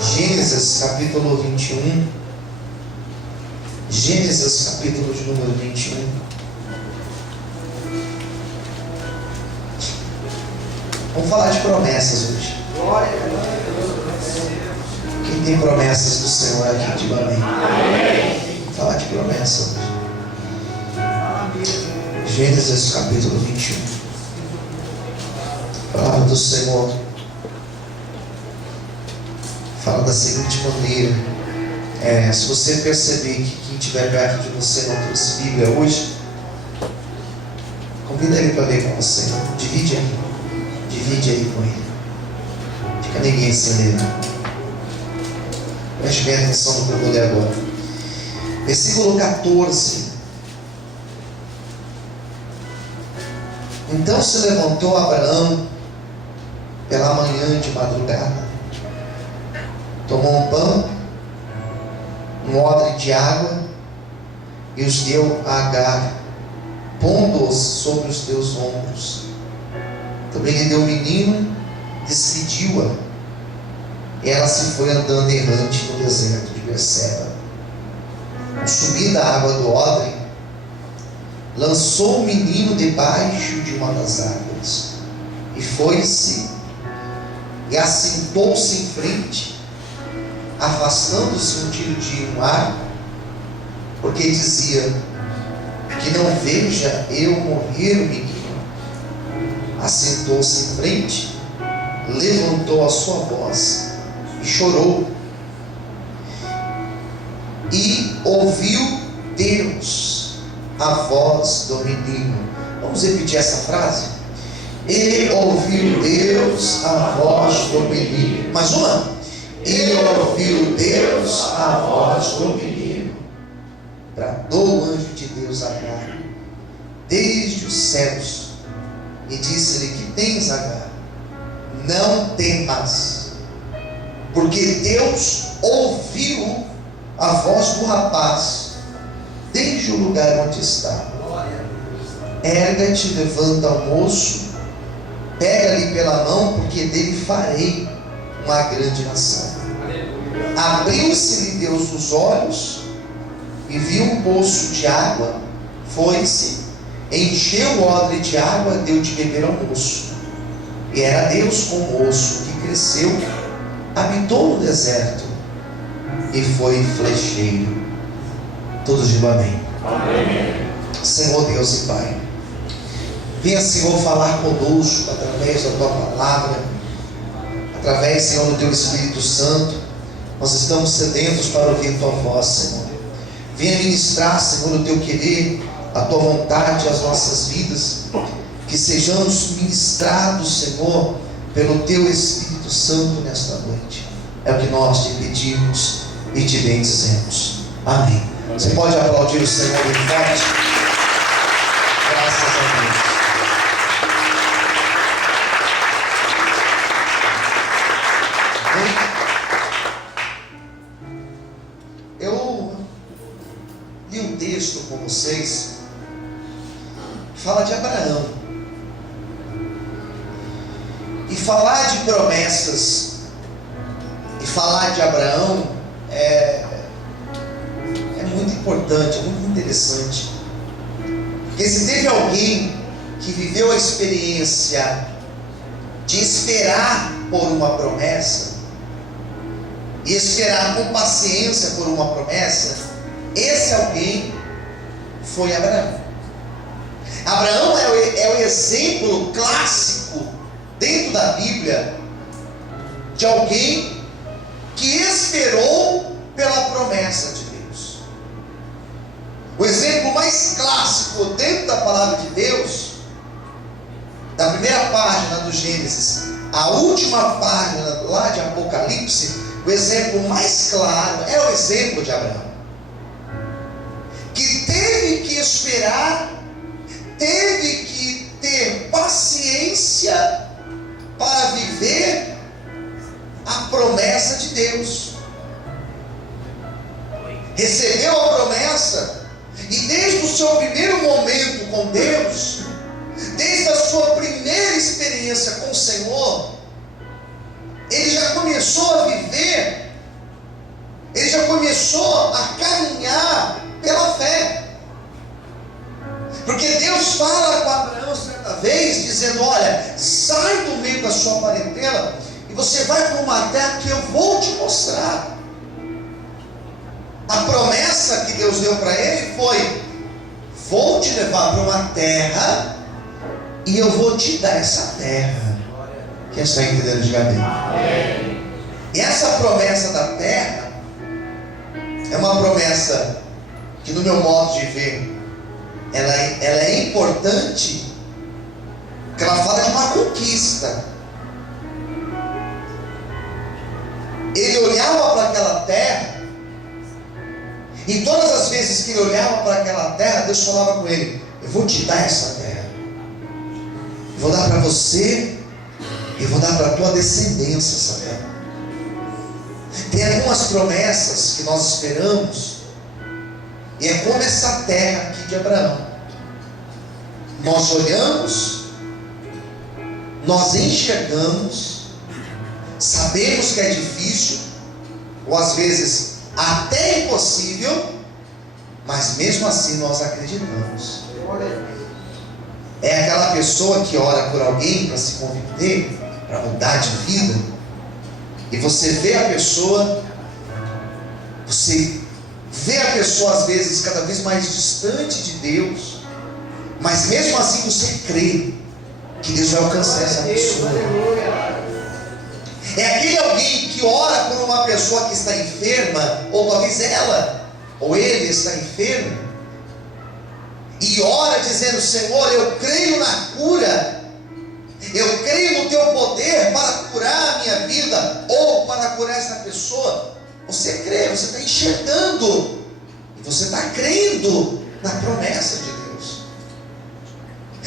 Gênesis capítulo 21. Gênesis capítulo de número 21. Vamos falar de promessas hoje. Quem tem promessas do Senhor aqui, diga amém. Vamos falar de promessas hoje. Gênesis capítulo 21. A palavra do Senhor fala da seguinte maneira. Se você perceber que quem estiver perto de você não trouxe Bíblia hoje, convida ele para ler com você. Divide aí com ele. Fica ninguém sem ler, não. Preste bem atenção no que eu vou ler agora. Versículo 14. Então se levantou Abraão pela manhã de madrugada, tomou um pão, um odre de água, e os deu a Agar, pondo-os sobre os teus ombros. Também lhe deu o menino, despediu-a, e ela se foi andando errante no deserto de Berseba. Ao subir da água do odre, lançou o menino debaixo de uma das árvores, e foi-se, e assentou-se em frente, afastando-se um tiro de um arco, porque dizia: que não veja eu morrer o menino. Assentou-se em frente, levantou a sua voz e chorou. E ouviu Deus a voz do menino. Vamos repetir essa frase? E ouviu Deus a voz do menino. Mais uma. E ouviu Deus a voz do menino. Bradou o anjo de Deus a Agar desde os céus e disse-lhe: que tens, Agar? Não temas, porque Deus ouviu a voz do rapaz desde o lugar onde está. Erga-te, levanta o moço, pega-lhe pela mão, porque dele farei uma grande nação. Abriu-se-lhe Deus os olhos e viu um poço de água, foi-se, encheu o odre de água, deu de beber ao moço. E era Deus com o moço, que cresceu, habitou no deserto e foi flecheiro. Todos digam amém. Amém. Senhor Deus e Pai, venha, Senhor, falar conosco através da Tua palavra, através, Senhor, do Teu Espírito Santo. Nós estamos sedentos para ouvir a Tua voz, Senhor. Venha ministrar, Senhor, o Teu querer, a Tua vontade às nossas vidas, que sejamos ministrados, Senhor, pelo Teu Espírito Santo nesta noite. É o que nós te pedimos e te bendizemos. Amém. Você pode aplaudir o Senhor bem forte? Graças a Deus. Eu li um texto com vocês, fala de Abraão. E falar de promessas e falar de Abraão é muito importante, é muito interessante. Porque se teve alguém que viveu a experiência de esperar por uma promessa, e esperar com paciência por uma promessa, esse alguém foi Abraão. Abraão é o exemplo clássico dentro da Bíblia de alguém que esperou pela promessa de Deus. O exemplo mais clássico dentro da palavra de Deus, da primeira página do Gênesis à última página lá de Apocalipse, o exemplo mais claro é o exemplo de Abraão, que teve que esperar, teve que ter paciência para viver a promessa de Deus. Recebeu a promessa, e desde o seu primeiro momento com Deus, desde a sua primeira experiência com o Senhor, ele já começou a viver dizendo: olha, sai do meio da sua parentela e você vai para uma terra que eu vou te mostrar. A promessa que Deus deu para ele foi: vou te levar para uma terra e eu vou te dar essa terra. Quem está entendendo, diga amém. E essa promessa da terra é uma promessa que, no meu modo de ver, ela é importante, porque ela fala de uma conquista. Ele olhava para aquela terra, e todas as vezes que ele olhava para aquela terra, Deus falava com ele: eu vou te dar essa terra, eu vou dar para você, eu vou dar para a tua descendência essa terra. Tem algumas promessas que nós esperamos, e é como essa terra aqui de Abraão. Nós olhamos, nós enxergamos, sabemos que é difícil, ou às vezes até impossível, mas mesmo assim nós acreditamos. É aquela pessoa que ora por alguém para se converter, para mudar de vida, e você vê a pessoa às vezes cada vez mais distante de Deus, mas mesmo assim você crê que Deus vai alcançar essa pessoa. É aquele alguém que ora por uma pessoa que está enferma, ou talvez ela ou ele está enfermo, e ora dizendo: Senhor, eu creio na cura, eu creio no teu poder para curar a minha vida, ou para curar essa pessoa. Você crê, você está enxergando, e você está crendo na promessa de Deus.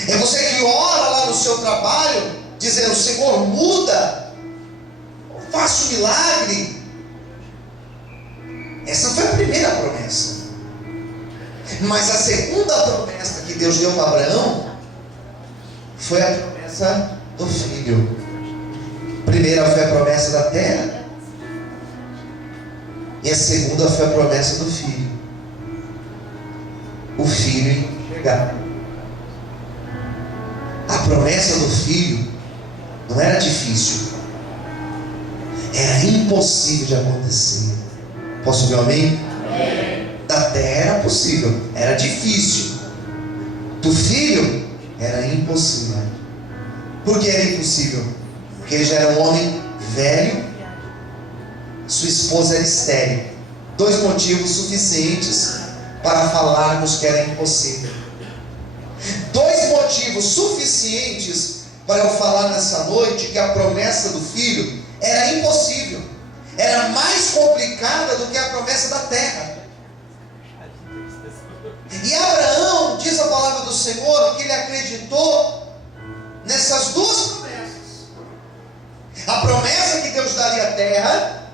É você que ora lá no seu trabalho, dizendo: Senhor, muda, faça um milagre. Essa foi a primeira promessa. Mas a segunda promessa que Deus deu para Abraão foi a promessa do filho. A primeira foi a promessa da terra, e a segunda foi a promessa do filho. O filho enxergar. A promessa do filho não era difícil, era impossível de acontecer. Posso ouvir um amém? Amém. Da terra era possível, era difícil. Do filho era impossível. Por que era impossível? Porque ele já era um homem velho, sua esposa era estéril. 2 motivos suficientes para falarmos que era impossível. 2 motivos suficientes para eu falar nessa noite que a promessa do filho era impossível, era mais complicada do que a promessa da terra. E Abraão, diz a palavra do Senhor, que ele acreditou nessas 2 promessas: a promessa que Deus daria a terra,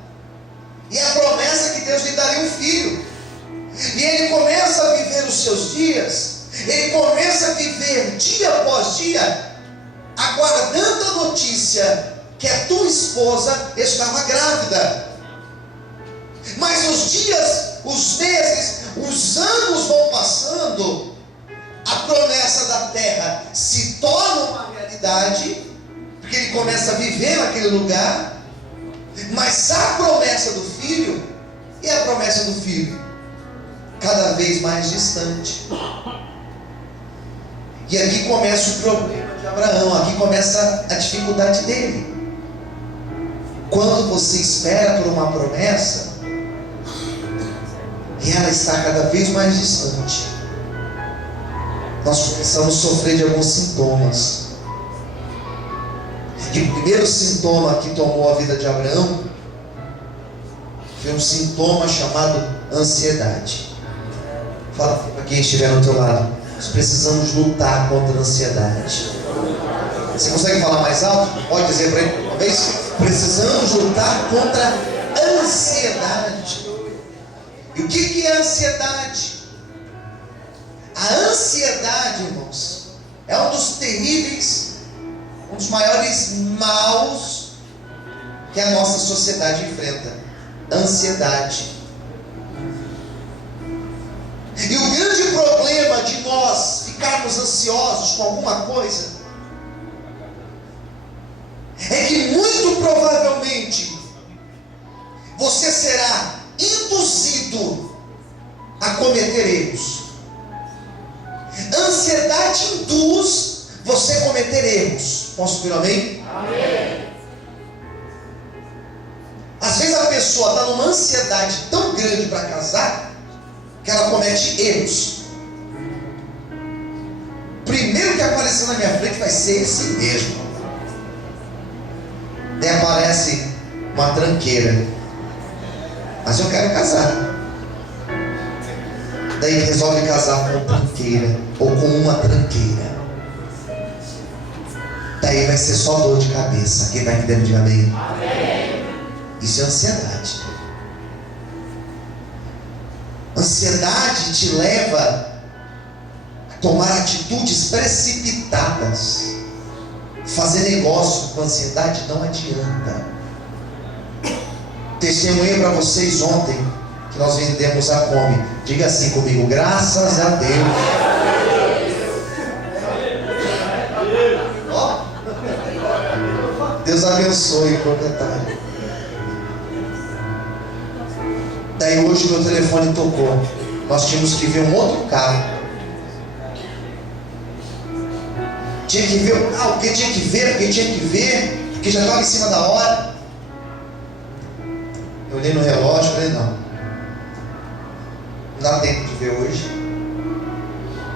e a promessa que Deus lhe daria um filho. E ele começa a viver os seus dias, ele começa a viver dia após dia, aguardando a notícia que a tua esposa estava grávida. Mas os dias, os meses, os anos vão passando, a promessa da terra se torna uma realidade, porque ele começa a viver naquele lugar. Mas a promessa do filho, e a promessa do filho? Cada vez mais distante. E aqui começa o problema de Abraão, aqui começa a dificuldade dele. Quando você espera por uma promessa, e ela está cada vez mais distante, nós começamos a sofrer de alguns sintomas. E o primeiro sintoma que tomou a vida de Abraão foi um sintoma chamado ansiedade. Fala para quem estiver ao teu lado: nós precisamos lutar contra a ansiedade. Você consegue falar mais alto? Pode dizer para ele uma vez: precisamos lutar contra a ansiedade. E o que é a ansiedade? A ansiedade, irmãos, é um dos terríveis, um dos maiores maus que a nossa sociedade enfrenta. Ansiedade. E o grande problema de nós ficarmos ansiosos com alguma coisa Posso ouvir um amém? Amém. Às vezes a pessoa está numa ansiedade tão grande para casar que ela comete erros. Primeiro que aparecer na minha frente vai ser esse mesmo. Daí aparece uma tranqueira. Mas eu quero casar. Daí resolve casar com tranqueira ou com uma tranqueira. Daí vai ser só dor de cabeça. Quem vai entendendo, diga amém. Amém. Isso é ansiedade. Ansiedade te leva a tomar atitudes precipitadas. Fazer negócio com ansiedade não adianta. Testemunhei para vocês ontem que nós vendemos a Kombi. Diga assim comigo: graças a Deus. Oh. Deus abençoe o proprietário. Daí hoje meu telefone tocou. Nós tínhamos que ver um outro carro. Tinha que ver, porque tinha que ver, porque já estava em cima da hora. Eu olhei no relógio e falei: não dá tempo de ver hoje.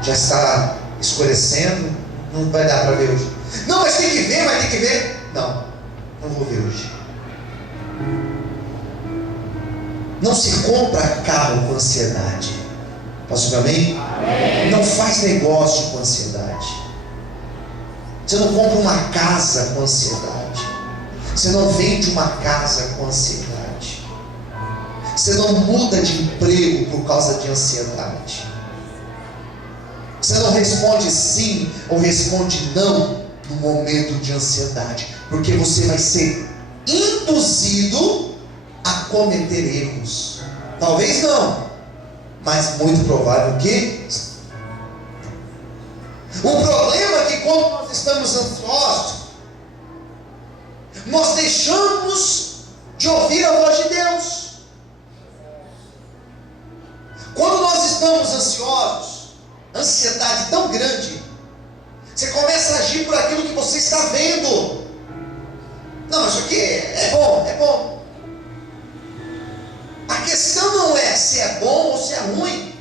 Já está escurecendo, não vai dar para ver hoje. Não, mas tem que ver, vai ter que ver. Não vou ver hoje. Não se compra carro com ansiedade. Posso ver amém? Amém? Não faz negócio com ansiedade. Você não compra uma casa com ansiedade. Você não vende uma casa com ansiedade. Você não muda de emprego por causa de ansiedade. Você não responde sim ou responde não no momento de ansiedade, porque você vai ser induzido a cometer erros. Talvez não, mas muito provável que. O problema é que quando nós estamos ansiosos, nós deixamos de ouvir a voz de Deus. Quando nós estamos ansiosos, ansiedade tão grande, você começa a agir por aquilo que você está vendo. Não, isso aqui é bom, é bom. A questão não é se é bom ou se é ruim.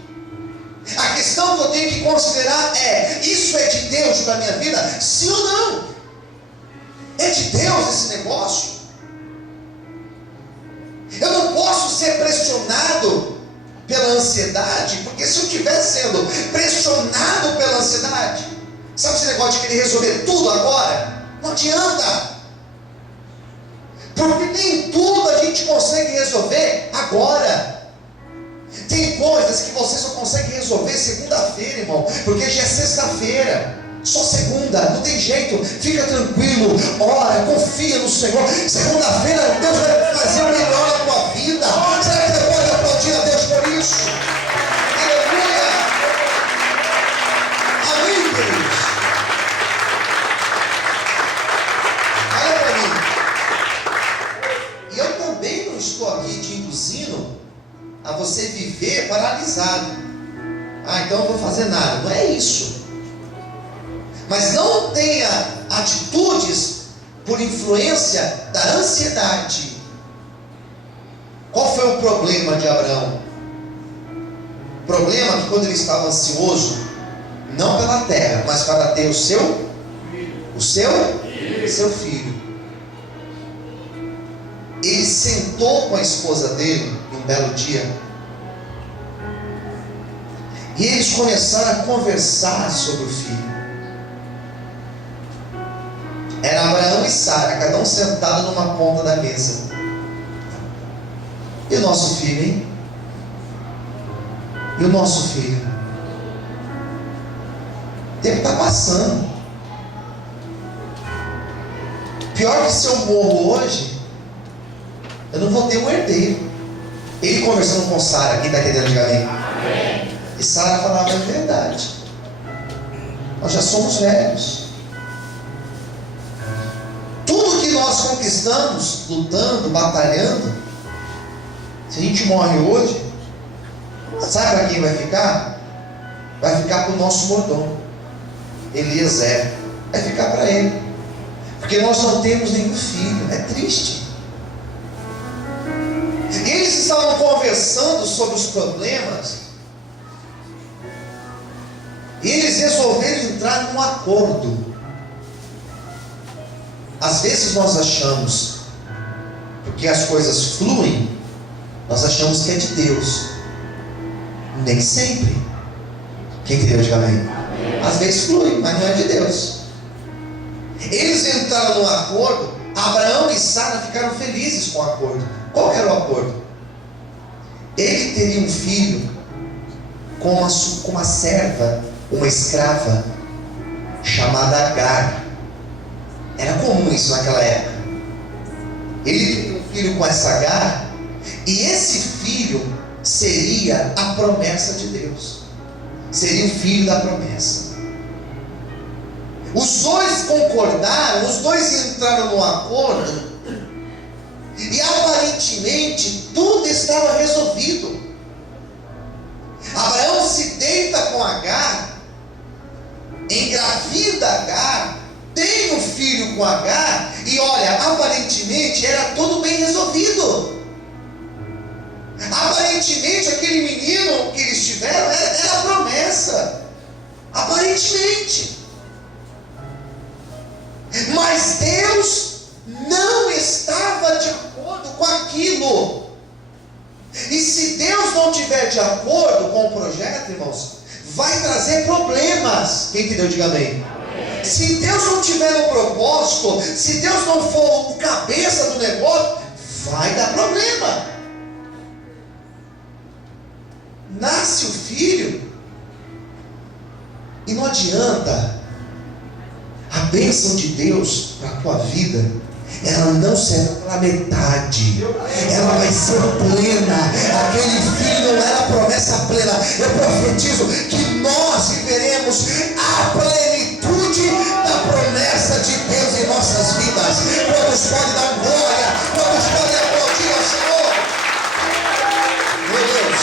A questão que eu tenho que considerar é: isso é de Deus para a minha vida? Sim ou não? É de Deus esse negócio? Eu não posso ser pressionado pela ansiedade, porque se eu estiver sendo pressionado pela ansiedade, sabe esse negócio de querer resolver tudo agora? Não adianta. Porque nem tudo a gente consegue resolver agora. Tem coisas que você só consegue resolver segunda-feira, irmão, porque já é sexta-feira. Só segunda, não tem jeito. Fica tranquilo, ora, confia no Senhor. Segunda-feira Deus vai fazer o melhor na tua vida. Será que você pode aplaudir a Deus por isso? Aleluia! Amém, queridos? Olha para mim. E eu também não estou aqui te induzindo a você viver paralisado. Então eu não vou fazer nada. Não é isso. Mas não tenha atitudes por influência da ansiedade. Qual foi o problema de Abraão? O problema é que quando ele estava ansioso, não pela terra, mas para ter o seu filho, ele sentou com a esposa dele num belo dia, e eles começaram a conversar sobre o filho. Era Abraão e Sara, cada um sentado numa ponta da mesa. E o nosso filho, hein? E o nosso filho? O tempo está passando. Pior que se eu morro hoje, eu não vou ter um herdeiro. Ele conversando com Sara, quem está entendendo, diga amém? Amém. E Sara falava a verdade. Nós já somos velhos. Tudo que nós conquistamos, lutando, batalhando, se a gente morre hoje, sabe para quem vai ficar? Vai ficar para o nosso mordomo, Eliezer. Vai ficar para ele. porque nós não temos nenhum filho. É triste. Eles estavam conversando sobre os problemas e eles resolveram entrar num acordo. Às vezes nós achamos, porque as coisas fluem, nós achamos que é de Deus. Nem sempre. Quem entendeu, diga amém. Às vezes flui, mas não é de Deus. Eles entraram num acordo. Abraão e Sara ficaram felizes com o acordo. Qual era o acordo? Ele teria um filho com uma serva, uma escrava, chamada Agar. Era comum isso naquela época. Ele teria um filho com essa Agar, e esse filho seria a promessa de Deus. Seria o filho da promessa. Os dois concordaram, os dois entraram num acordo, e aparentemente tudo estava resolvido. Abraão se deita com Agar, engravida Agar, tem um filho com Agar, e olha, aparentemente era tudo bem resolvido. Aparentemente aquele menino que eles tiveram era a promessa. Aparentemente. Mas Deus não estava de acordo com aquilo. E se Deus não estiver de acordo com o projeto, irmãos, vai trazer problemas. Quem entendeu, diga amém. Se Deus não tiver no propósito, se Deus não for o cabeça do negócio, vai dar problema. Nasce o filho, e não adianta. A bênção de Deus para a tua vida, ela não será pela metade, ela vai ser plena. Aquele filho não era a promessa plena. Eu profetizo que nós viveremos a plenitude da promessa de Deus em nossas vidas. Quantos podem dar glória? Quantos podem aplaudir ao Senhor? Meu Deus,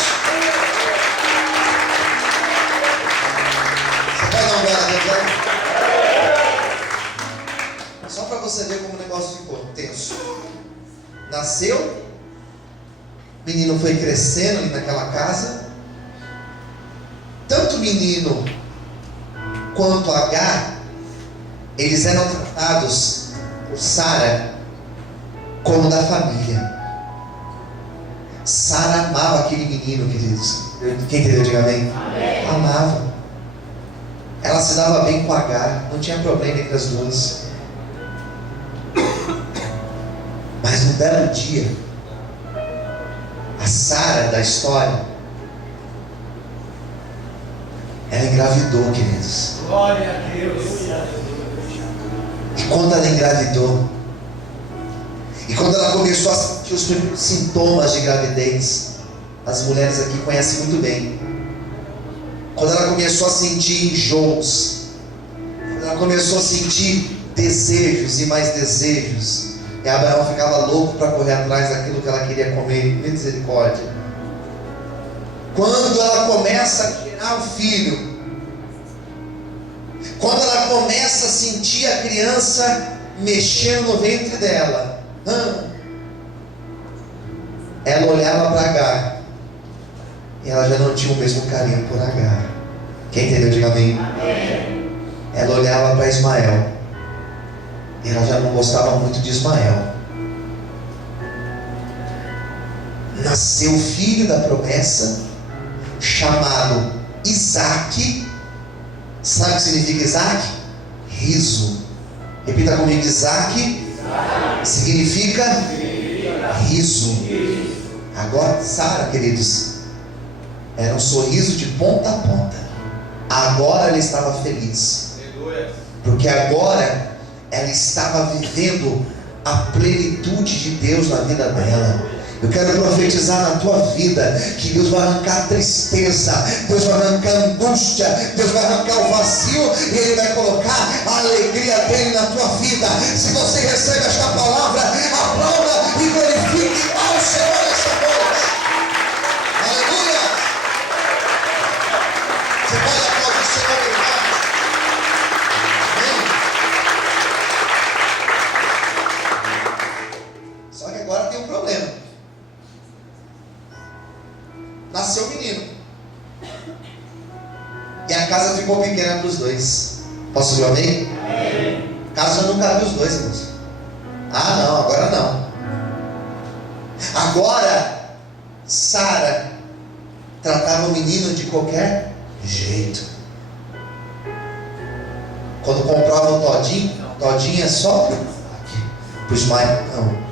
você pode dar uma glória a Deus, né? Só para você ver como o negócio ficou tenso. Nasceu, o menino foi crescendo ali naquela casa. Tanto o menino quanto Agar, eles eram tratados por Sara como da família. Sara amava aquele menino, queridos. Quem entendeu, diga amém. Amava. Ela se dava bem com Agar, não tinha problema entre as duas. Mas no belo dia, a Sara da história, ela engravidou, queridos. Glória a Deus. E quando ela engravidou, e quando ela começou a sentir os primeiros sintomas de gravidez, as mulheres aqui conhecem muito bem. Quando ela começou a sentir enjoos, quando ela começou a sentir desejos e mais desejos, e Abraão ficava louco para correr atrás daquilo que ela queria comer. Misericórdia. Quando ela começa a gerar o filho, quando ela começa a sentir a criança mexendo no ventre dela, ela olhava para Agar, e ela já não tinha o mesmo carinho por Agar. Quem entendeu, diga amém. Ela olhava para Ismael, e ela já não gostava muito de Ismael. Nasceu o filho da promessa, chamado Isaque. Sabe o que significa Isaque? Riso. Repita comigo: Isaque significa riso. Agora Sara, queridos, era um sorriso de ponta a ponta. Agora ela estava feliz, porque agora ela estava vivendo a plenitude de Deus na vida dela. Eu quero profetizar na tua vida que Deus vai arrancar a tristeza, Deus vai arrancar a angústia, Deus vai arrancar o vazio, e Ele vai colocar a alegria dele na tua vida. Se você recebe esta palavra, aplauda e glorifique ao Senhor esta noite. Aleluia! Você pode aplaudir o Senhor, irmão? nasceu o menino. E a casa ficou pequena para os dois. Posso ouvir amém? Amém. A casa já não cabe os dois, irmãos. Ah, não, agora não. Agora, Sara tratava o menino de qualquer jeito. Quando comprava um todinho é só para o Ismael, não.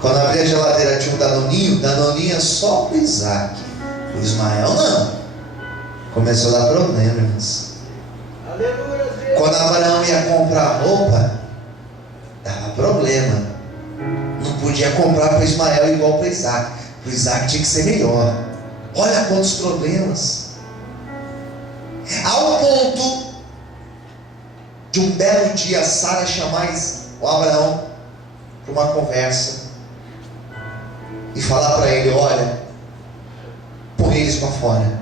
Quando abria a geladeira tinha um danoninho é só para o Isaac. O Ismael não. Começou a dar problema, irmãos. Aleluia. Quando Abraão ia comprar roupa, dava problema. Não podia comprar para Ismael igual para Isaac. Para Isaac tinha que ser melhor. Olha quantos problemas. Ao ponto de um belo dia Sara chamar o Abraão para uma conversa e falar para ele: olha, põe eles para fora,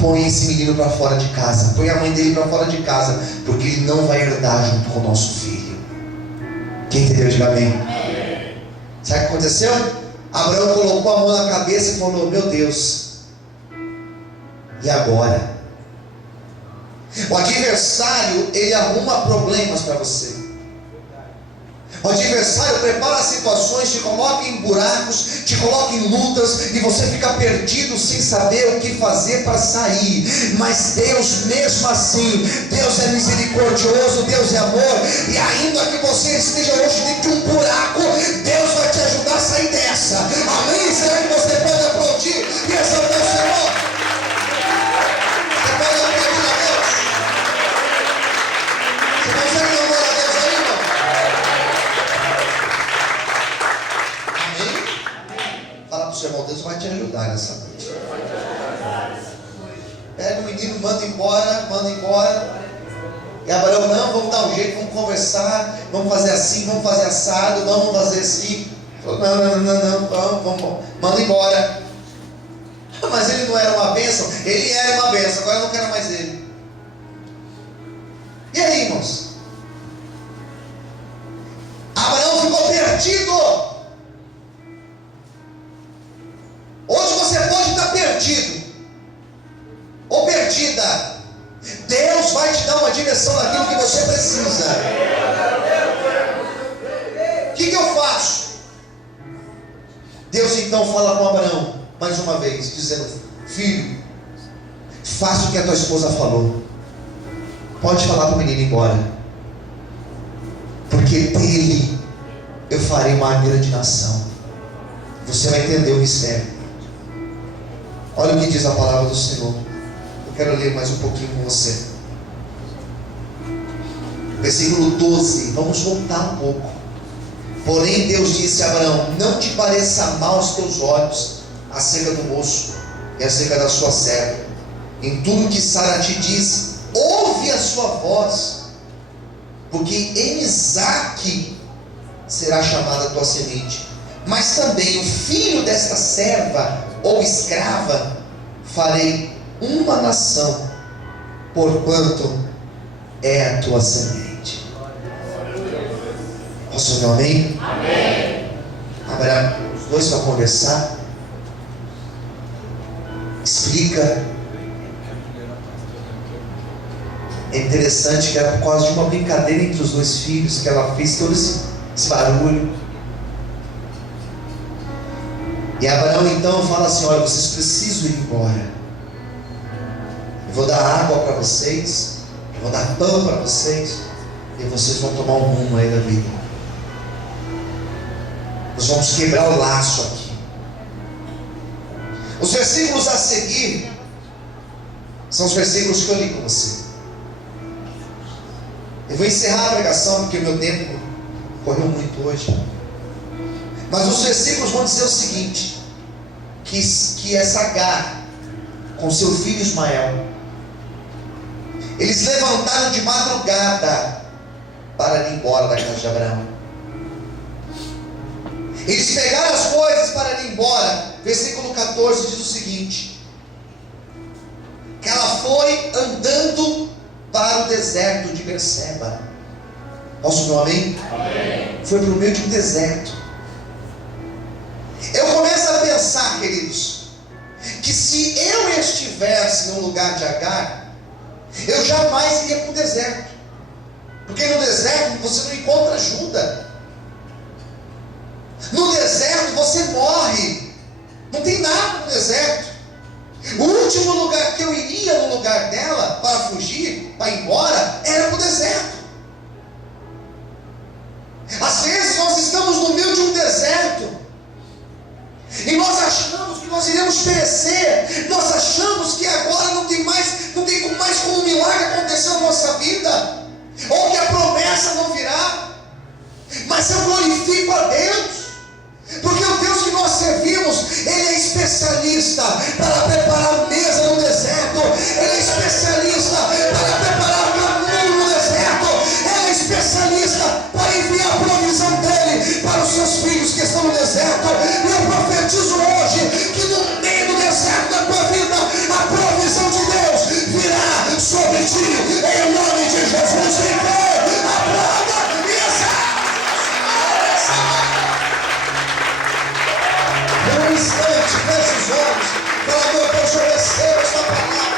põe esse menino para fora de casa, põe a mãe dele para fora de casa, porque ele não vai herdar junto com o nosso filho. Quem entendeu, diga amém. Sabe o que aconteceu? Abraão colocou a mão na cabeça e falou: meu Deus, e agora? O adversário, ele arruma problemas para você. O adversário prepara situações, te coloca em buracos, te coloca em lutas, e você fica perdido sem saber o que fazer para sair. Mas Deus, mesmo assim, Deus é misericordioso, Deus é amor, e ainda que você esteja hoje dentro de um buraco, Deus vai te ajudar a sair dessa. Amém? Será que você pode aplaudir e exaltar o Senhor? Você pode aplaudir a Deus? Você consegue dar glória a Deus aí, irmão? Fala para o seu irmão: Deus vai te ajudar nessa noite. Pega o menino, manda embora. E Abraão: não, vamos dar um jeito, vamos conversar, vamos fazer assim, vamos fazer assado, vamos fazer assim. Falou: não, vamos, manda embora. Mas ele não era uma bênção? Ele era uma bênção, agora eu não quero mais ele. E aí, irmãos? Abraão ficou perdido. Hoje você pode estar perdido ou perdida. Deus vai te dar uma direção naquilo que você precisa. O que eu faço? Deus então fala com Abraão mais uma vez, dizendo: filho, faça o que a tua esposa falou. Pode falar para o menino ir embora, porque dele eu farei uma grande nação. Você vai entender o mistério. Olha o que diz a palavra do Senhor. Eu quero ler mais um pouquinho com você. Versículo 12. Vamos voltar um pouco. Porém Deus disse a Abraão: não te pareça mal aos teus olhos acerca do moço e acerca da sua serva. Em tudo que Sara te diz, ouve a sua voz, porque em Isaque será chamada a tua semente, mas também o filho desta serva ou escrava farei uma nação, porquanto é a tua semente. Posso ouvir um amém? Amém. Abraão, os dois vão conversar, explica. É interessante que era por causa de uma brincadeira entre os dois filhos que ela fez todo esse barulho. E Abraão então fala assim: olha, vocês precisam ir embora. Eu vou dar água para vocês, eu vou dar pão para vocês, e vocês vão tomar um rumo aí da vida. Nós vamos quebrar o laço aqui. Os versículos a seguir são os versículos que eu li com você. Eu vou encerrar a pregação porque meu tempo correu muito hoje. Mas os versículos vão dizer o seguinte: que essa Agar com seu filho Ismael, eles levantaram de madrugada para ir embora da casa de Abraão. Eles pegaram as coisas para ir embora. Versículo 14 diz o seguinte: que ela foi andando para o deserto de Berseba. Posso dar um amém? Amém. Foi para o meio de um deserto. Eu começo a pensar queridos, que se eu estivesse no lugar de Agar, eu jamais iria para o deserto, porque no deserto você não encontra ajuda, no deserto você morre, não tem nada no deserto. O último lugar que eu iria no lugar dela para fugir, para ir embora, era para o deserto. Às vezes nós estamos no meio de um deserto e nós achamos que nós iremos perecer, nós achamos que agora não tem mais como um milagre acontecer na nossa vida, ou que a promessa não virá. Mas eu glorifico a Deus, porque o Deus que nós servimos, Ele é especialista para preparar mesa no deserto, Ele é especialista para preparar caminho no deserto, Ele é especialista para enviar a provisão dEle para os seus filhos que estão no deserto. E eu profetizo hoje que no meio do deserto da tua vida, a provisão de Deus virá sobre ti, em nome de Jesus. Então, aplauda e um instante, feche os olhos, fala: meu Deus, eu recebo esta palavra.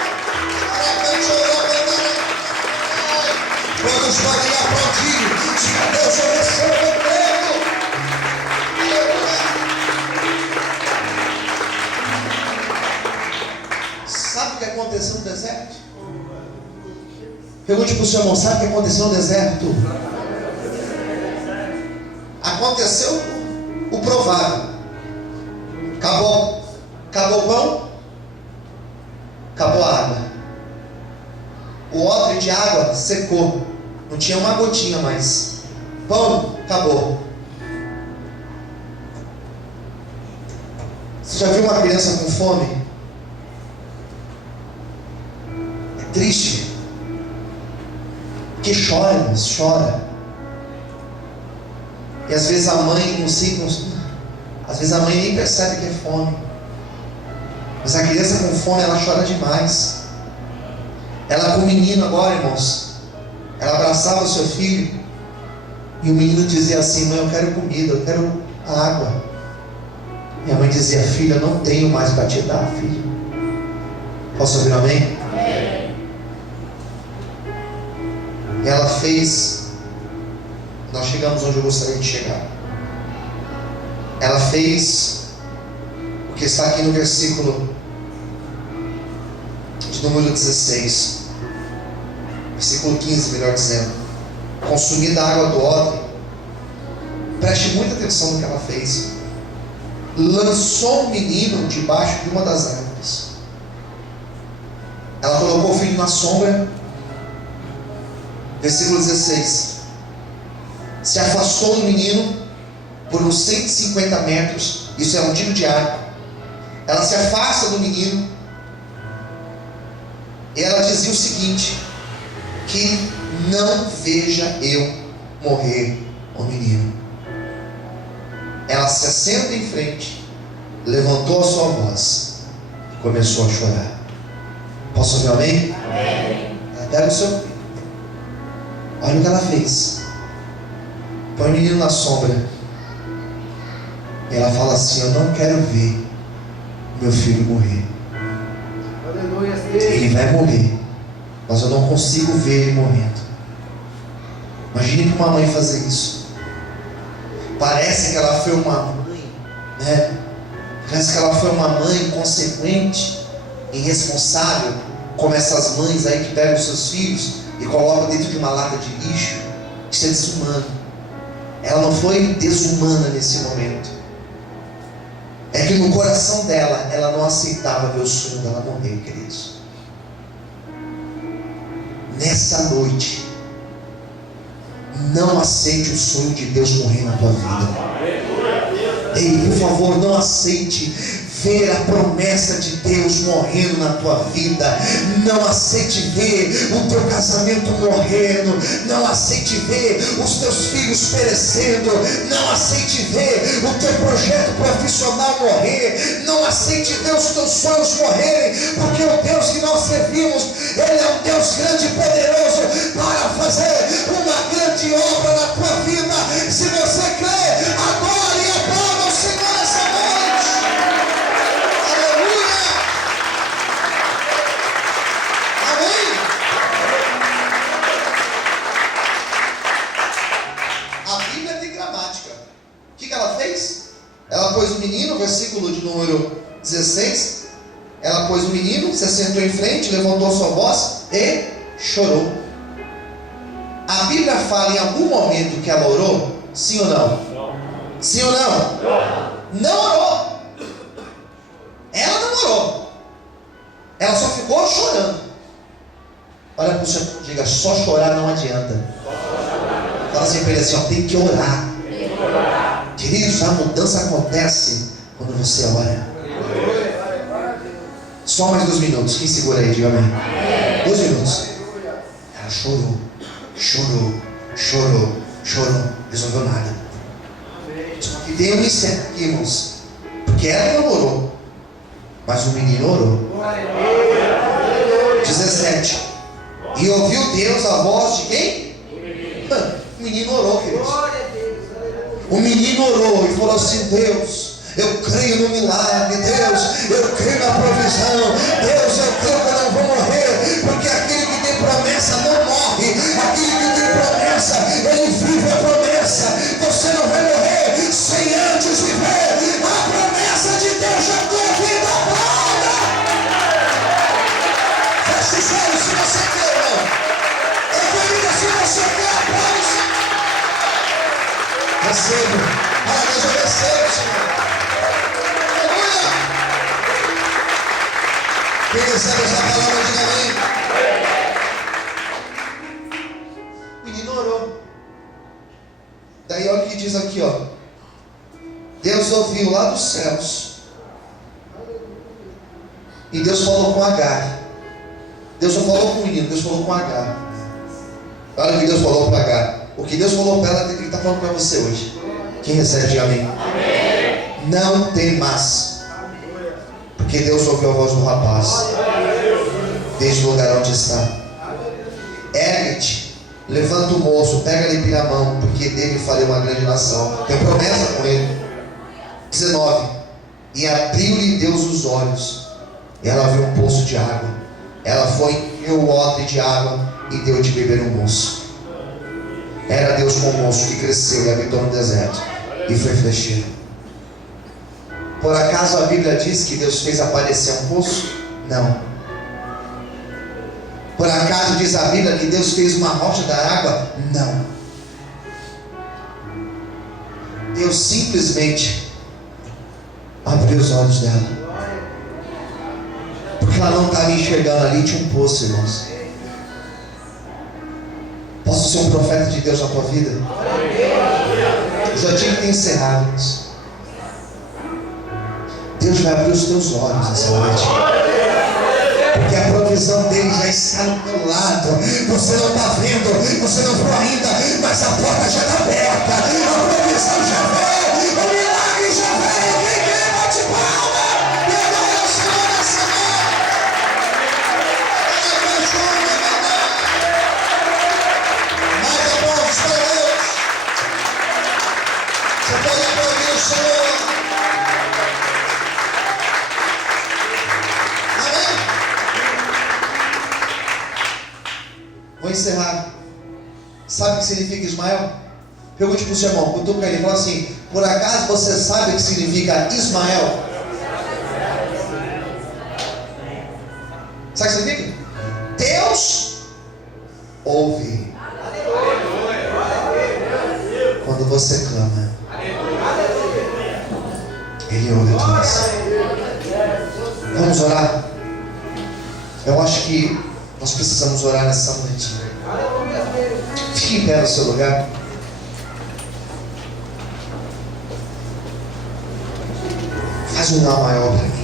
Quando podem aplaudir, diga: Deus, eu recebo o emprego. Sabe o que aconteceu no deserto? Pergunte para o seu irmão: sabe o que aconteceu no deserto? Aconteceu o provável. Acabou o pão, acabou a água. O odre de água secou, não tinha uma gotinha mais. Pão, acabou. Você já viu uma criança com fome? É triste, porque chora, mas chora. E às vezes a mãe não sei, às vezes a mãe nem percebe que é fome, mas a criança com fome, ela chora demais. Ela com o menino agora, irmãos, ela abraçava o seu filho e o menino dizia assim: mãe, eu quero comida, eu quero água. E a mãe dizia: filha, eu não tenho mais para te dar, filho. Posso ouvir um amém? Amém. E ela fez, nós chegamos onde eu gostaria de chegar. Ela fez o que está aqui no versículo de número 16, versículo 15, melhor dizendo: consumida a água do odre. Preste muita atenção no que ela fez. Lançou o menino debaixo de uma das árvores. Ela colocou o filho na sombra. Versículo 16: se afastou do menino por uns 150 metros, isso é um tiro de arco. Ela se afasta do menino e ela dizia o seguinte: que não veja eu morrer o menino. Ela se assenta em frente, levantou a sua voz e começou a chorar. Posso ouvir um amém? Amém. Ela pega o seu filho, olha o que ela fez, põe o menino na sombra e ela fala assim: eu não quero ver meu filho morrer. Ele vai morrer, mas eu não consigo ver ele morrendo. Imagine uma mãe fazer isso. Parece que ela foi uma mãe, né? Parece que ela foi uma mãe inconsequente, irresponsável, como essas mães aí que pegam seus filhos e colocam dentro de uma lata de lixo. Isso é desumano. Ela não foi desumana nesse momento. É que no coração dela, ela não aceitava ver o sonho dela morrer, queridos. Nessa noite, não aceite o sonho de Deus morrer na tua vida. Ei, por favor, não aceite ver a promessa de Deus morrendo na tua vida. Não aceite ver o teu casamento morrendo. Não aceite ver os teus filhos perecendo. Não aceite ver o teu projeto profissional morrer. Não aceite ver os teus sonhos morrerem, porque o Deus que nós servimos, Ele é um Deus grande e poderoso para fazer uma grande obra na tua vida. Se você crê, adore e aplauda o Senhor essa noite. Ela pôs o menino, versículo de número 16. Ela pôs o menino, se sentou em frente, levantou sua voz e chorou. A Bíblia fala em algum momento que ela orou? Sim ou não? Não. Sim ou não? Não. Não orou. Ela não orou. Ela só ficou chorando. Olha para o Senhor, diga, só chorar não adianta. Fala assim para ele assim, ó, tem que orar. Queridos, a mudança acontece quando você ora. Só mais 2 minutos. Quem segura aí, diga amém. 2 minutos. Ela chorou, chorou, chorou, chorou. Resolveu nada. Só que tem um mistério aqui, irmãos. Porque ela não orou, mas o menino orou. 17. E ouviu Deus a voz de quem? O menino orou, queridos. O menino orou e falou assim: Deus, eu creio no milagre. Deus, eu creio na provisão. Deus, eu creio que eu não vou morrer, porque aquele que tem promessa não morre. Aquele que tem promessa, ele vive a promessa. Você não vai morrer sem antes viver a promessa de Deus na tua vida. Aplauda! Feche os olhos se você quer, irmão. Eu se você quer, aplaude. Recebo. Deus, eu recebo, Senhor. Aleluia. Quem recebe essa palavra, diga amém. O menino orou. Daí olha o que diz aqui, ó. Deus ouviu lá dos céus. E Deus falou com Agar. Deus não falou com o menino, Deus falou com Agar. Olha o que Deus falou para Agar. O que Deus falou para ela é que Ele está falando para você hoje. Quem recebe, diga amém. Amém. Não temas, porque Deus ouviu a voz do rapaz desde o lugar onde está. Ergue-te, levanta o moço, pega-lhe pela mão, porque dele farei uma grande nação. Tem promessa com ele. 19. E abriu-lhe Deus os olhos, e ela viu um poço de água. Ela foi e viu o odre de água e deu de beber ao moço. Era Deus com o moço que cresceu e habitou no deserto e foi flecheiro. Por acaso a Bíblia diz que Deus fez aparecer um poço? Não. Por acaso diz a Bíblia que Deus fez uma rocha da água? Não. Deus simplesmente abriu os olhos dela, porque ela não estava enxergando ali, tinha um poço, irmãos. Posso ser um profeta de Deus na tua vida? Eu já tinha que ter encerrado isso. Deus vai abrir os teus olhos essa noite, porque a provisão dele já está no teu lado. Você não está vendo, você não viu ainda, mas a porta já está aberta. A provisão já veio, o milagre já veio. Quem quer, bate palma e adora o Senhor nessa noite. Mais aplausos para Deus. Você pode aplaudir o Senhor. Vou encerrar. Sabe o que significa Ismael? Pergunte para o seu irmão, cutuca ele e fala assim: por acaso você sabe o que significa Ismael? Sabe o que significa? Deus ouve quando você clama. Ele ouve a tua oração. Vamos orar? Eu acho que nós precisamos orar nessa noite. Fique em pé no seu lugar. Faz um lá maior para mim.